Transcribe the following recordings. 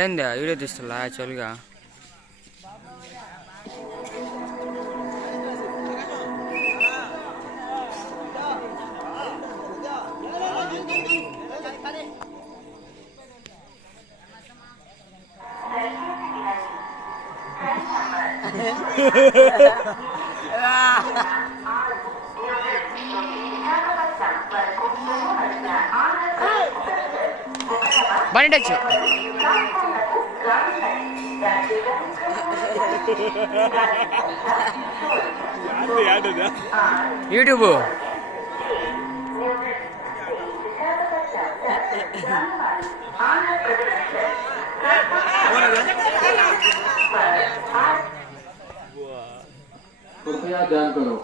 ఏంది వీడియో తీస్తున్నా యాక్చువల్గా. బండి టచ్ యూట్యూబ్ कृपया ध्यान करो।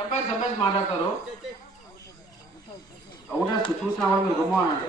ఎంపైర్ మాట్లాడతారు. అవునా చూసిన వాళ్ళు మీరు గమ్మ అనండి.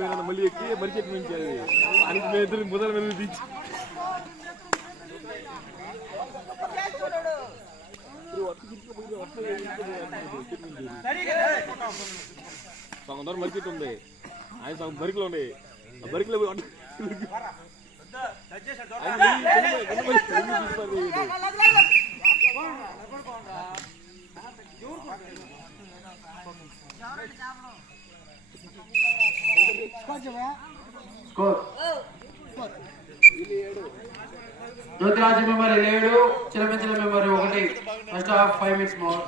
నేను మళ్ళీ ఎక్కి మరి చెట్టు మించాలి అని మేము మొదలు మీద తీసి సగం దూరం మరి చెట్టు ఉంది, ఆయన సగం బరికలు ఉన్నాయి. ఆ బరికలో స్కోర్ జ్యోతిరాజు మెంబర్ 7, చిలమించిన member 1. First half 5 minutes more.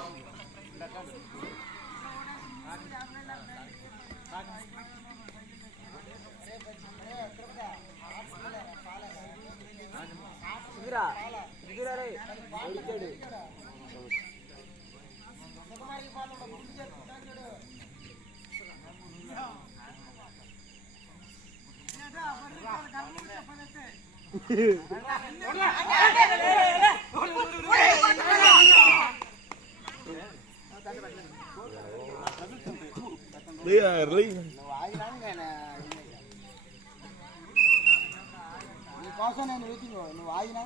నీకోసం నేను వెయిటింగ్, నువ్వు ఆగినా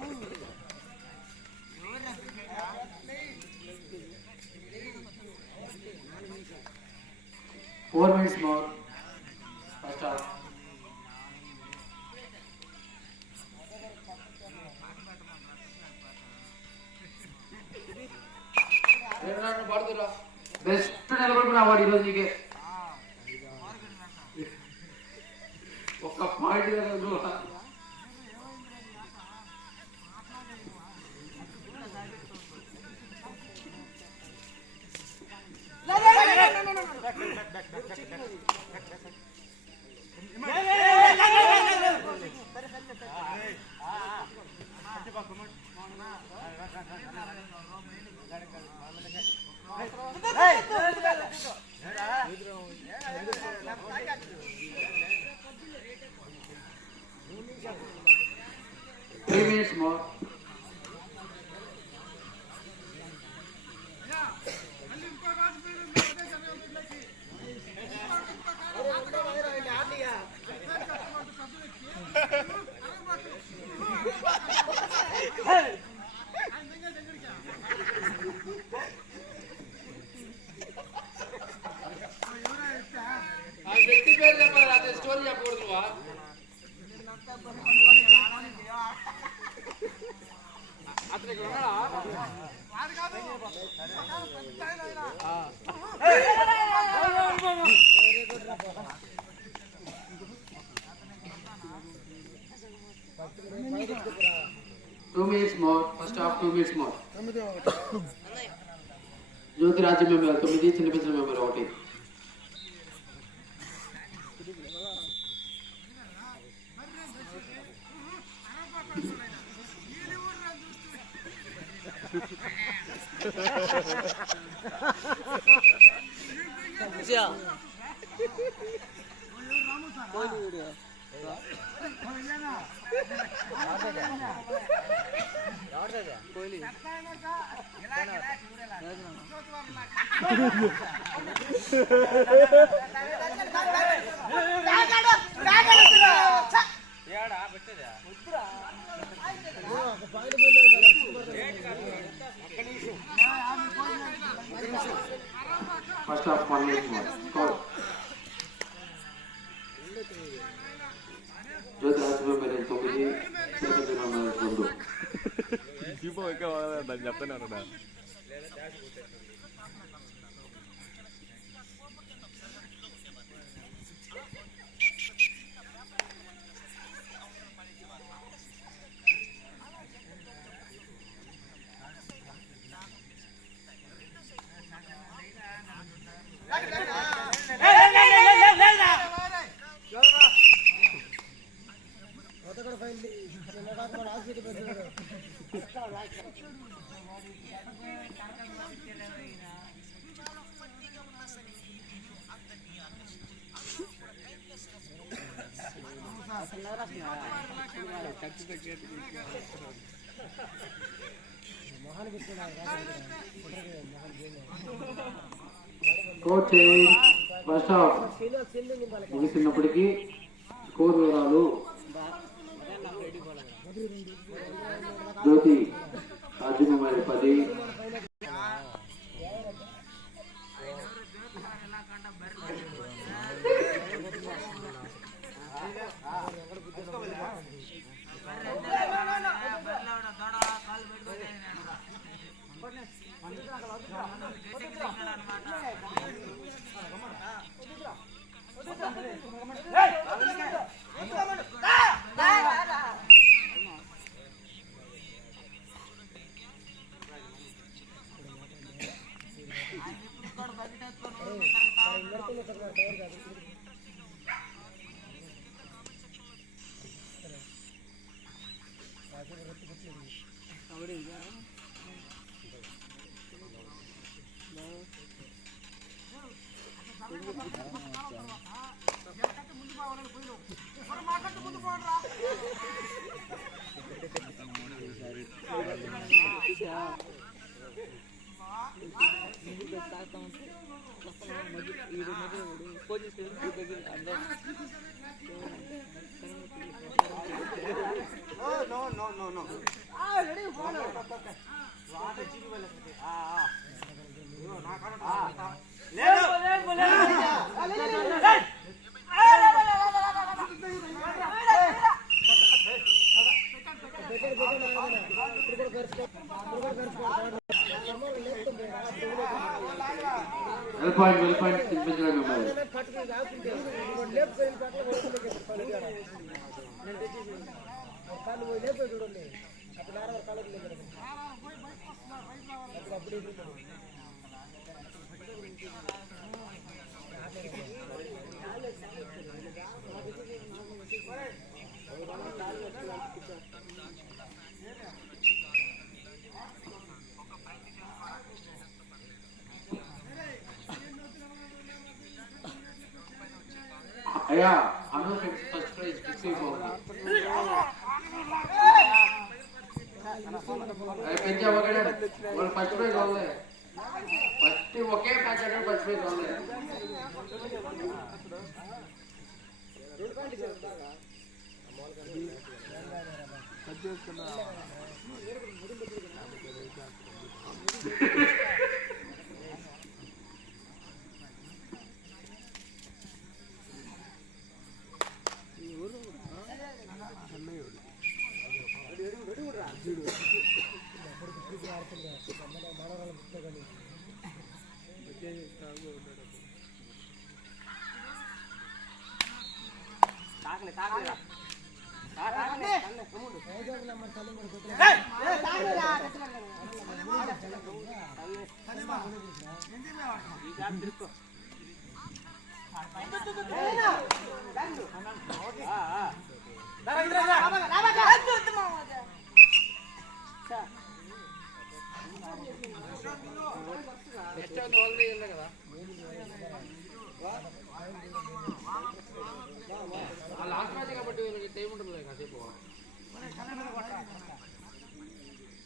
4 minutes more. First half. Best నిలబడుకున్నా వాడు ఈరోజు నీకే ఒక్క పాయింట్. Three minutes more. వ్యక్తి పేరు చెప్పాలి, అదే స్టోరీ చెప్పకూడదు. అతను ఇక్కడ Two minutes more. First half 2 minutes more. Jyothiraju member 9, చిన్నపించిన member 1. First half 1 minute more. Score. Jyothiraju member 9, చిన్నపించిన మెంబర్ 2. దీపం ఎక్కడ దాన్ని చెప్తానే ఉన్నా. Score change. ఫస్ట్ హాఫ్ ముగిసినప్పటికీ స్కోర్ వివరాలు. Jyothi Raju member 10, Well point, individual memory. Yeah, I'm not first prize fixing for pencha vagade one first prize all there. First okay match at first prize all there.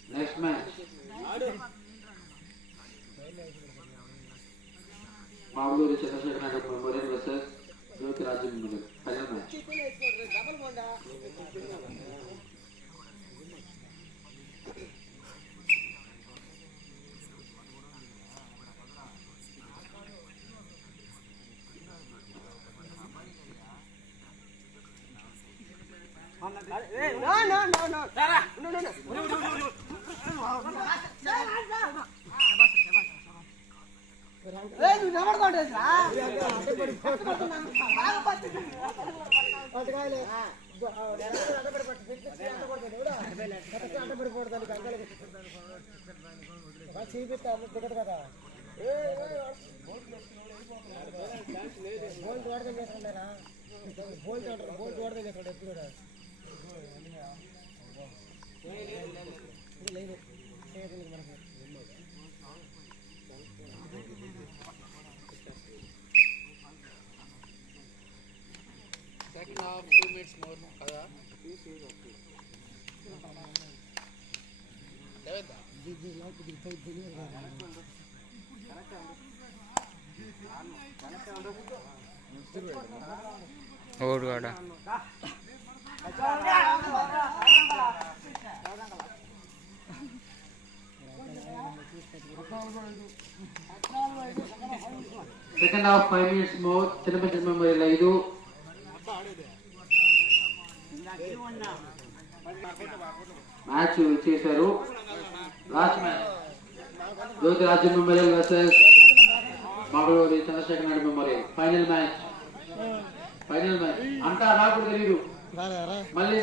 Next match. Pavluri Chandrasekhar Nagar Memorial versus Jyotiraj Memorial. Final match. Second half, 2 minutes more. और गाड़ा Second half 5 minutes more. Chennapati Memorial 5. Match చేశారు. Last match జ్యోతిరాజ్యం memorial versus Mangaluru Chandrasekhar Naidu memorial final match అంతా నాకు తెలియదు మళ్ళీ